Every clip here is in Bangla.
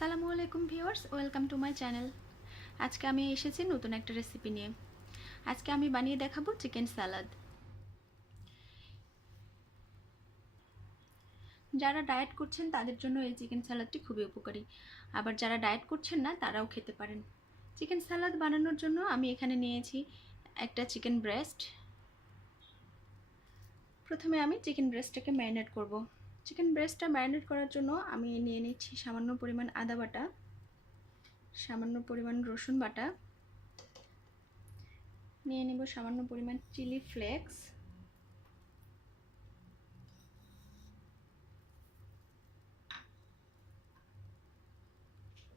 আসসালামু আলাইকুম viewers, welcome to my channel. আজকে আমি এসেছি নতুন একটা রেসিপি নিয়ে। আজকে আমি বানিয়ে দেখাবো চিকেন স্যালাড। যারা ডায়েট করছেন তাদের জন্য এই চিকেন স্যালাডটি খুবই উপকারী, আবার যারা ডায়েট করছেন না তারাও খেতে পারেন। চিকেন স্যালাড বানানোর জন্য আমি এখানে নিয়েছি একটা চিকেন ব্রেস্ট। প্রথমে আমি চিকেন ব্রেস্টটাকে ম্যারিনেট করব। চিকেন ব্রেস্টটা ম্যারিনেট করার জন্য আমি নিয়ে নিচ্ছি সামান্য পরিমাণ আদা বাটা, সামান্য পরিমাণ রসুন বাটা, নিয়ে নেব সামান্য পরিমাণ চিলি ফ্লেক্স,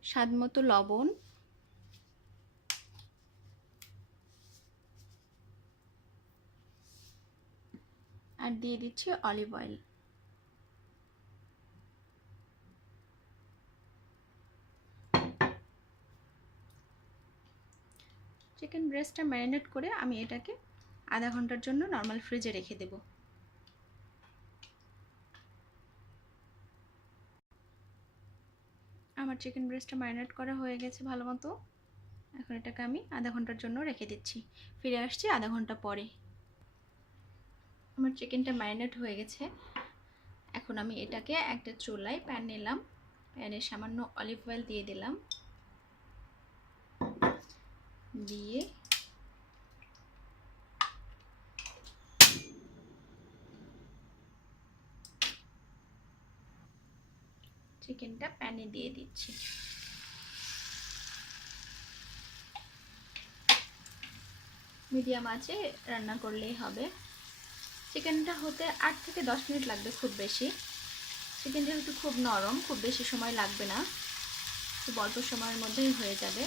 স্বাদমতো লবণ, আর দিয়ে দিচ্ছি অলিভ অয়েল। চিকেন ব্রেস্টটা ম্যারিনেট করে আমি এটাকে আধা ঘন্টার জন্য নর্মাল ফ্রিজে রেখে দেব। আমার চিকেন ব্রেস্টটা ম্যারিনেট করা হয়ে গেছে ভালো মতো। এখন এটাকে আমি আধা ঘন্টার জন্য রেখে দিচ্ছি। ফিরে আসছি আধা ঘন্টা পরে। আমার চিকেনটা ম্যারিনেট হয়ে গেছে। এখন আমি এটাকে একটা চুলায় প্যান নিলাম, প্যানে সামান্য অলিভ অয়েল দিয়ে দিলাম, দিয়ে চিকেনটা প্যানে দিয়ে দিচ্ছি। মিডিয়াম আঁচে রান্না করলেই হবে। চিকেনটা হতে 8 থেকে 10 মিনিট লাগবে খুব বেশি। চিকেন যেহেতু খুব নরম, খুব বেশি সময় লাগবে না, খুব অল্প সময়ের মধ্যেই হয়ে যাবে।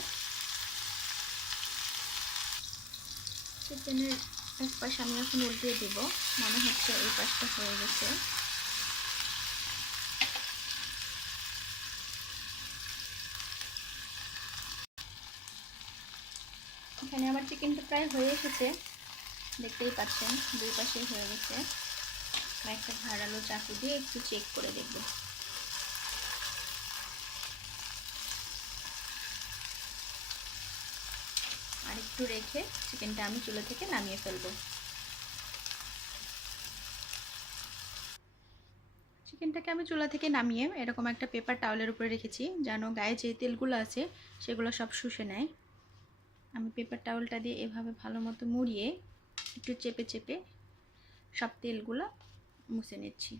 চিকেনের এক পাশ আমি এখন উল্টিয়ে দিব, মনে হচ্ছে এই পাশটা হয়ে গেছে। এখানে আমার চিকেনটা প্রায় হয়ে এসেছে, দেখতেই পাচ্ছেন দুই পাশেই হয়ে গেছে। একটা ধারালো চাকু দিয়ে একটু চেক করে দেখব। আর একটু রেখে চিকেনটা আমি চুলা থেকে নামিয়ে ফেলবো। চিকেনটাকে আমি চুলা থেকে নামিয়ে এরকম একটা পেপার টাওয়ালের উপরে রেখেছি, যেন গায়ে যে তেলগুলো আছে সেগুলো সব শুষে নেয়। আমি পেপার টাওয়ালটা দিয়ে এভাবে ভালো মতো মুড়িয়ে একটু চেপে চেপে সব তেলগুলো মুছে নিচ্ছি।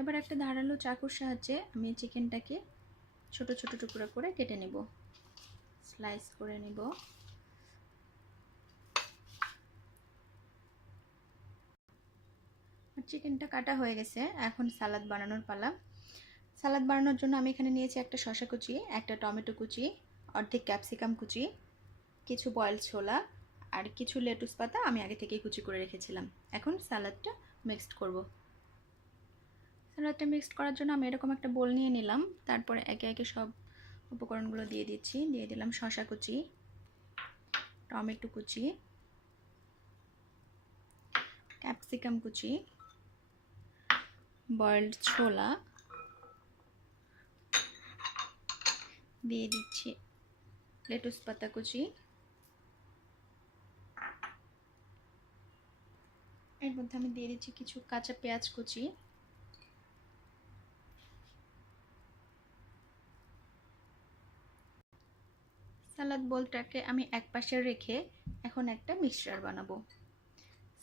এবার একটা ধারালো চাকুর সাহায্যে আমি চিকেনটাকে ছোট ছোট টুকরো করে কেটে নেব, স্লাইস করে নেব। চিকেনটা কাটা হয়ে গেছে, এখন সালাদ বানানোর পালা। সালাদ বানানোর জন্য আমি এখানে নিয়েছি একটা শসা কুচি, একটা টমেটো কুচি, অর্ধেক ক্যাপসিকাম কুচি, কিছু বয়েলড ছোলা, আর কিছু লেটুস পাতা আমি আগে থেকেই কুচি করে রেখেছিলাম। এখন সালাদটা মিক্সড করব। সালাদটা মিক্সড করার জন্য আমি এরকম একটা বোল নিয়ে নিলাম, তারপরে একে একে সব উপকরণগুলো দিয়ে দিচ্ছি। দিয়ে দিলাম শসা কুচি, টমেটো কুচি, ক্যাপসিকাম কুচি, বয়েলড ছোলা, দিয়ে দিচ্ছি লেটুস পাতা কুচি, এর মধ্যে আমি দিয়ে দিচ্ছি কিছু কাঁচা পেঁয়াজ কুচি, সালাদ বোলটাকে আমি এক পাশে রেখে এখন একটা মিক্সচার বানাবো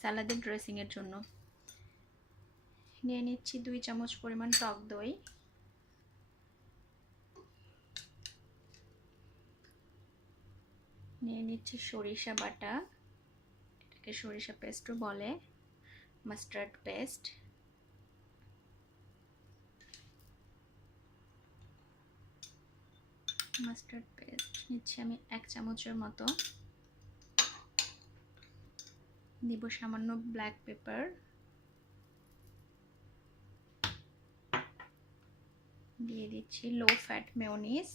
সালাদের ড্রেসিংয়ের জন্য। নিয়ে নিচ্ছি 2 চামচ পরিমাণ টক দই, নিয়ে নিচ্ছি সরিষা বাটা, এটাকে সরিষা পেস্টও বলে, মাস্টার্ড পেস্ট, মাস্টার্ড পেস্ট নিচ্ছি আমি 1 চামচের মতো। দিব সামান্য ব্ল্যাক পেপার, দিয়ে দিচ্ছি লো ফ্যাট মেয়োনিজ,